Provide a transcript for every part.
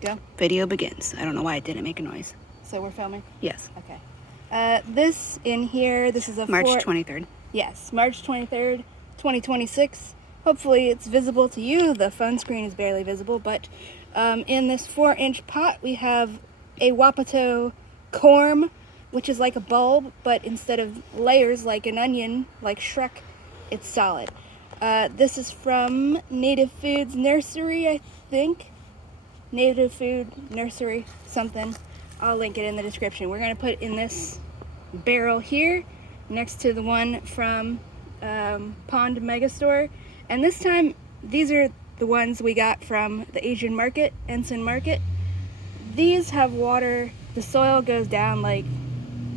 Go. Video begins. I don't know why it didn't make a noise. So we're filming? Yes. Okay. This in here, this is a March 23rd. Yes, March 23rd, 2026. Hopefully it's visible to you. The phone screen is barely visible, but in this 4-inch pot, we have a wapato corm, which is like a bulb, but instead of layers like an onion, like Shrek, it's solid. This is from Native Foods Nursery, I think. Native Food Nursery, something. I'll link it in the description. We're going to put in this barrel here, next to the one from Pond Megastore. And this time, these are the ones we got from the Asian market, Ensign Market. These have water, the soil goes down like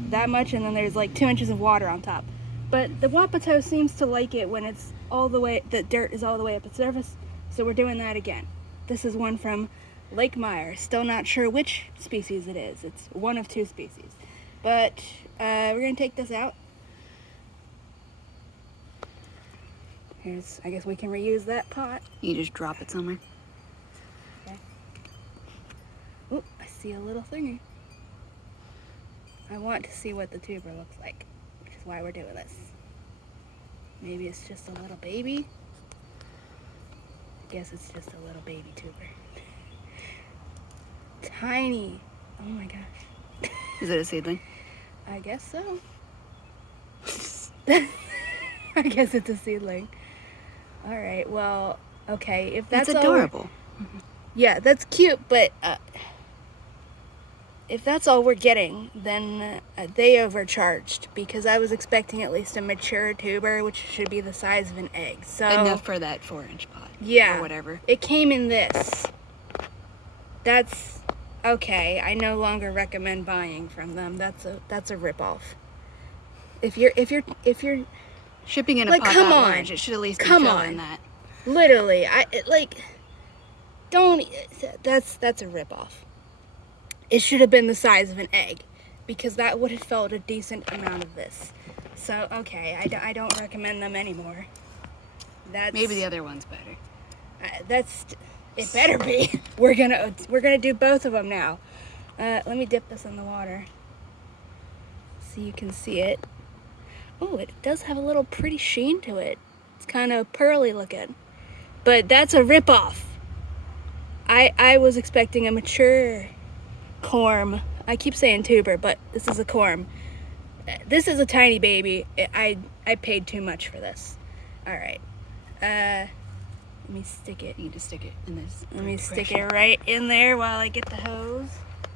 that much, and then there's like 2 inches of water on top. But the wapato seems to like it when it's all the way, the dirt is all the way up its surface, so we're doing that again. This is one from Lake Meyer. Still not sure which species it is. It's one of 2 species. But we're gonna take this out. Here's, I guess we can reuse that pot. You just drop it somewhere. Okay. Oh, I see a little thingy. I want to see what the tuber looks like, which is why we're doing this. Maybe it's just a little baby. I guess it's just a little baby tuber. Tiny. Oh my gosh. Is it a seedling? I guess so. I guess it's a seedling. All right, well, okay, if that's It's adorable. yeah, that's cute, but if that's all we're getting, then they overcharged, because I was expecting at least a mature tuber, which should be the size of an egg. So Enough for that 4-inch pot. yeah, Or whatever. it came in this. That's okay. I no longer recommend buying from them. That's a ripoff. If you're Shipping in a like, pot come that on. large, it should at least be Come filling on. that. literally, don't. That's a ripoff. It should have been the size of an egg, because that would have filled a decent amount of this. So okay, I don't recommend them anymore. That's Maybe the other one's better. It better be. We're gonna do both of them now. Let me dip this in the water so you can see it. Oh, it does have a little pretty sheen to it. It's kind of pearly looking, but that's a ripoff. I was expecting a mature corm. I keep saying tuber, but this is a corm. This is a tiny baby. I paid too much for this. All right. Let me stick it. You need to stick it in this. Let me stick it right in there while I get the hose.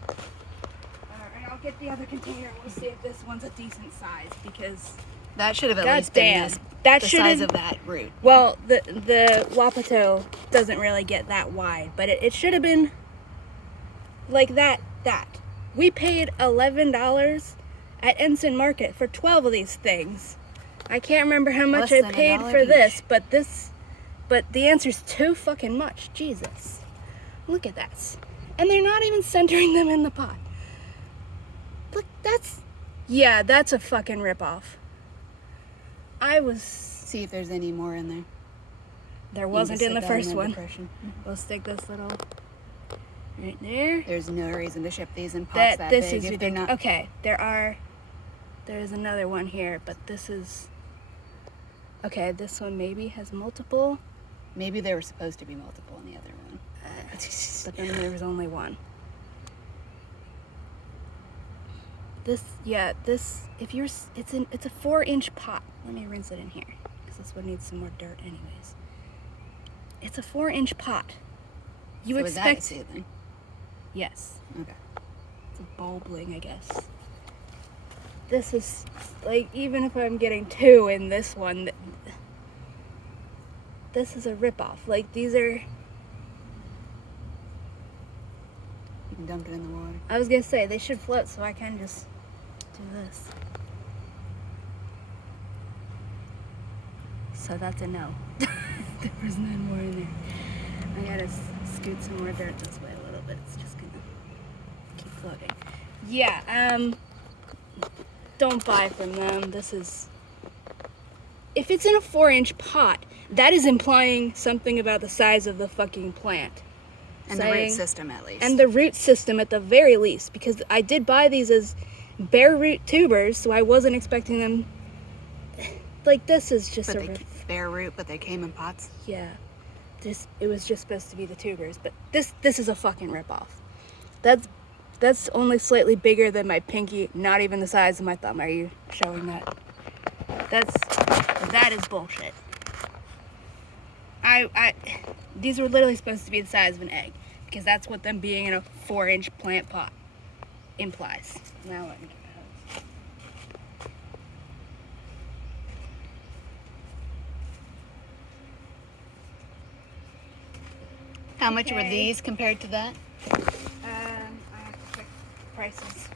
Alright, I'll get the other container. We'll see if this one's a decent size, because That should have at God least been damn, this, that the should've- size of that root. well, the wapato doesn't really get that wide, but it should have been like that. We paid $11 at Ensign Market for 12 of these things. I can't remember how much Less I than paid $1 for each. this, but the answer's too fucking much. Jesus. Look at that. And they're not even centering them in the pot. Look, that's a fucking ripoff. See if there's any more in there. There wasn't in the first one. Depression. We'll stick this little right there. There's no reason to ship these in pots that This big is if they're ridiculous. not. Okay, there's another one here, but this is okay. This one maybe has multiple, Maybe there were supposed to be multiple in the other one. but then there was only one. It's a 4-inch pot. Let me rinse it in here, because this one needs some more dirt anyways. It's a 4-inch pot. You So expect is that a seedling? Yes. Okay. It's a bulbling, I guess. This is, like, even if I'm getting 2 in this one, this is a ripoff. Like, these are, You can dump it in the water. I was gonna say, they should float, so I can just do this. So that's a no. There was none more in there. I gotta scoot some more dirt this way a little bit. It's just gonna keep floating. Yeah, don't buy from them. This is, if it's in a 4-inch pot, that is implying something about the size of the fucking plant. And the root system, at least. And the root system, at the very least, because I did buy these as bare root tubers, so I wasn't expecting them. Like, this is just bare root, but they came in pots. Yeah, it was just supposed to be the tubers, but this is a fucking ripoff. That's only slightly bigger than my pinky, not even the size of my thumb. Are you showing that? That is bullshit. These were literally supposed to be the size of an egg, because that's what them being in a 4-inch plant pot implies. Now let me get the hose. How much were these compared to that? I have to check prices.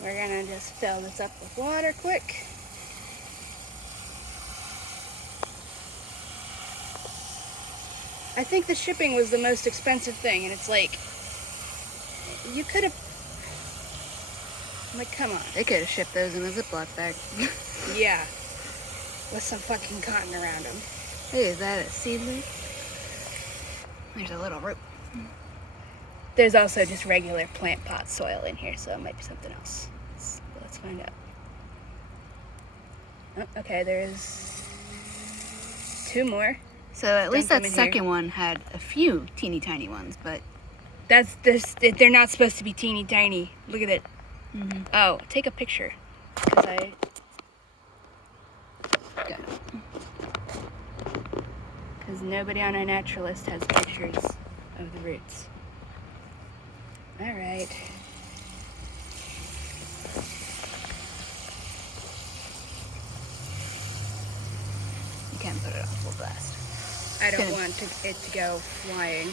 We're gonna just fill this up with water quick. I think the shipping was the most expensive thing, and it's like, you could have, like, come on. They could have shipped those in a Ziploc bag. Yeah, with some fucking cotton around them. Hey, is that a seedling? There's a little root. There's also just regular plant pot soil in here, so it might be something else. Let's find out. Oh, okay, there's 2 more. So at least that second one had a few teeny tiny ones, but they're not supposed to be teeny tiny. Look at it. Mm-hmm. Oh, take a picture, because nobody on our naturalist has pictures of the roots. All right. You can't put it on full blast. I don't want it to go flying.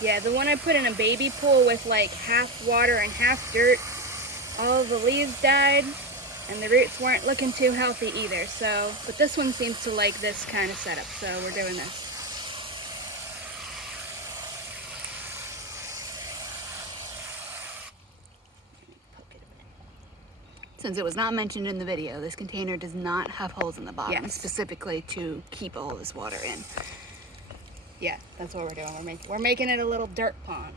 Yeah, the one I put in a baby pool with like half water and half dirt, all of the leaves died, and the roots weren't looking too healthy either. So, but this one seems to like this kind of setup, so we're doing this. Since it was not mentioned in the video, this container does not have holes in the bottom, specifically to keep all this water in. Yeah, that's what we're doing. We're making it a little dirt pond.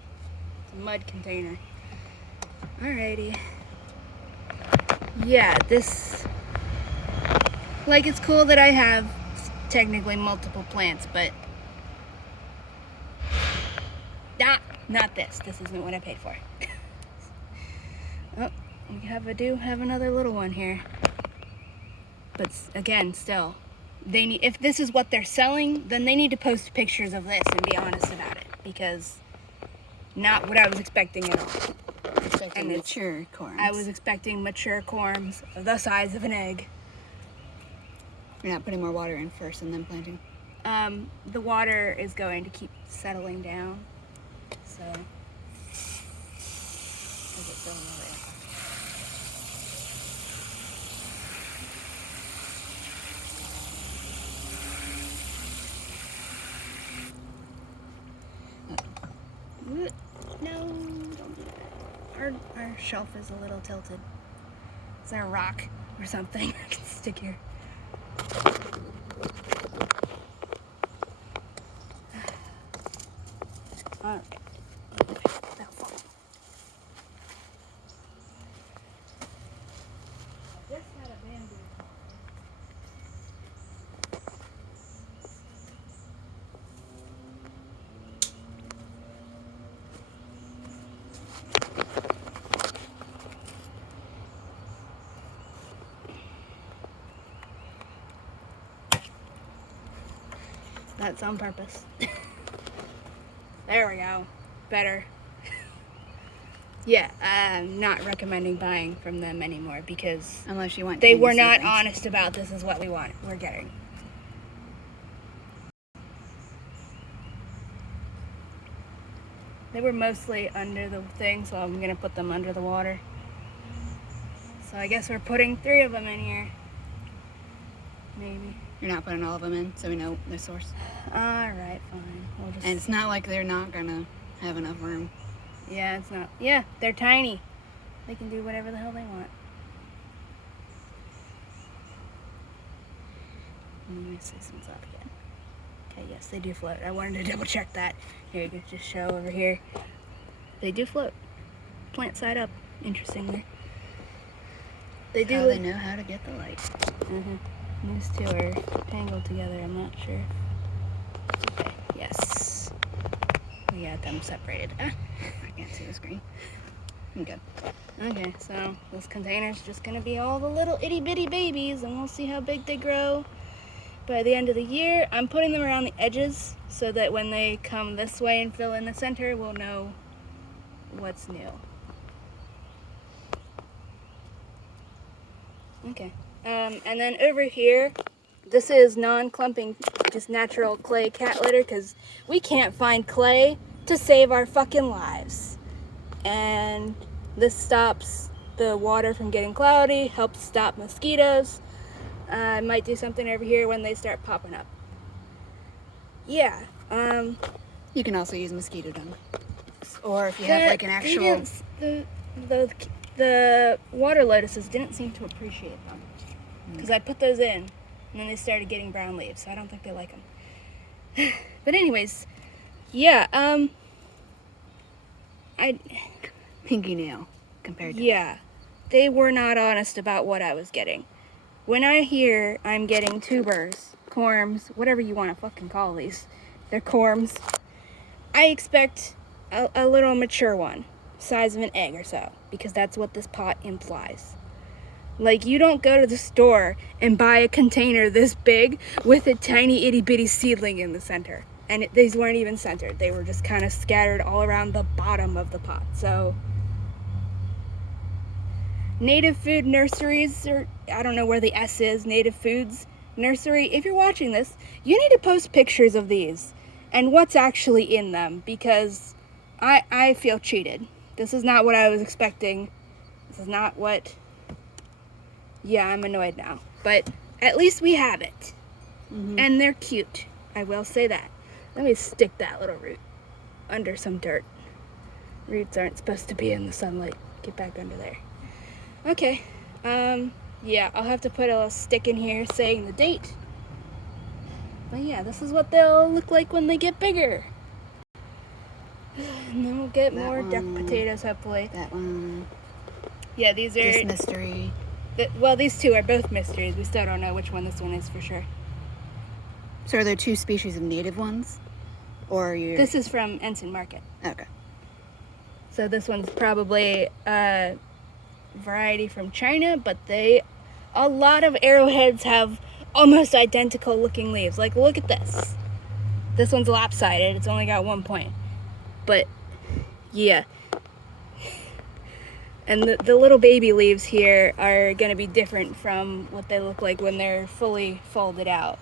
It's a mud container. Alrighty. Yeah, this, like, it's cool that I have technically multiple plants, but not this. This isn't what I paid for. Oh, we do have another little one here. But again, still, they need, if this is what they're selling, then they need to post pictures of this and be honest about it, because not what I was expecting at all. Expecting mature corms. I was expecting mature corms the size of an egg. You're not putting more water in first and then planting? The water is going to keep settling down, so. Is it still in the way? No, don't do that. Our shelf is a little tilted. Is there a rock or something I can stick here? Alright. That'll fall. This had a bamboo. That's on purpose. There we go. Better. Yeah, I'm not recommending buying from them anymore, because unless you want, they were not honest about this is what we're getting. They were mostly under the thing, so I'm gonna put them under the water. So I guess we're putting 3 of them in here. Maybe. You're not putting all of them in, so we know the source. Alright, fine. We'll just... And it's not like they're not gonna have enough room. Yeah, it's not. Yeah, they're tiny. They can do whatever the hell they want. Let me see this one's up again. Okay, yes, they do float. I wanted to double check that. Here, you can just show over here. They do float. Plant side up. Interesting there. They do. They know how to get the light. These two are tangled together. I'm not sure. Okay, yes. We got them separated. I can't see the screen. I'm good. Okay, so this container's just gonna be all the little itty bitty babies, and we'll see how big they grow by the end of the year. I'm putting them around the edges so that when they come this way and fill in the center, we'll know what's new. Okay, and then over here, this is non-clumping, just natural clay cat litter, because we can't find clay to save our fucking lives. And this stops the water from getting cloudy, helps stop mosquitoes. I might do something over here when they start popping up. Yeah. You can also use mosquito dung. Or if you have like an actual... The water lotuses didn't seem to appreciate them. Because I put those in, and then they started getting brown leaves, so I don't think they like them. But anyways, yeah, Pinky nail compared to... Yeah, they were not honest about what I was getting. When I hear I'm getting tubers, corms, whatever you want to fucking call these, they're corms, I expect a little mature one, size of an egg or so, because that's what this pot implies. Like, you don't go to the store and buy a container this big with a tiny itty bitty seedling in the center. And these weren't even centered. They were just kind of scattered all around the bottom of the pot. So, Native Food Nurseries, or I don't know where the S is, Native Foods Nursery, if you're watching this, you need to post pictures of these and what's actually in them, because I feel cheated. This is not what I was expecting. This is not what... Yeah, I'm annoyed now. But at least we have it. And they're cute. I will say that. Let me stick that little root under some dirt. Roots aren't supposed to be in the sunlight. Get back under there. Okay. Yeah, I'll have to put a little stick in here saying the date. But yeah, this is what they'll look like when they get bigger. And then we'll get more duck potatoes, hopefully. That one. Yeah, these are... Just mystery. Well, these two are both mysteries. We still don't know which one this one is for sure. So are there two species of native ones? Or are you... This is from Ensign Market. Okay. So this one's probably a variety from China, but a lot of arrowheads have almost identical looking leaves. Like, look at this. This one's lopsided. It's only got 1 point. But, yeah. And the little baby leaves here are going to be different from what they look like when they're fully folded out.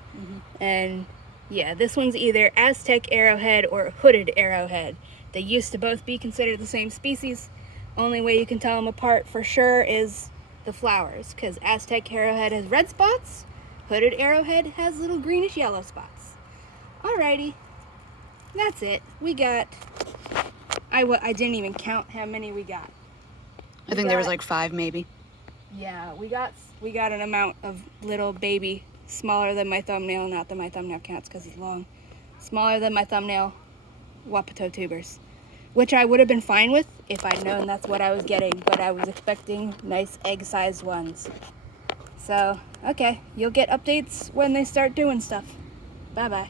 And yeah, this one's either Aztec arrowhead or hooded arrowhead. They used to both be considered the same species. Only way you can tell them apart for sure is the flowers, because Aztec arrowhead has red spots, hooded arrowhead has little greenish yellow spots. Alrighty, that's it. We got, I didn't even count how many we got. I think there was like 5 maybe. Yeah, we got an amount of little baby, smaller than my thumbnail, not that my thumbnail counts because it's long, smaller than my thumbnail wapato tubers, which I would have been fine with if I'd known that's what I was getting, but I was expecting nice egg-sized ones. So, okay, you'll get updates when they start doing stuff. Bye-bye.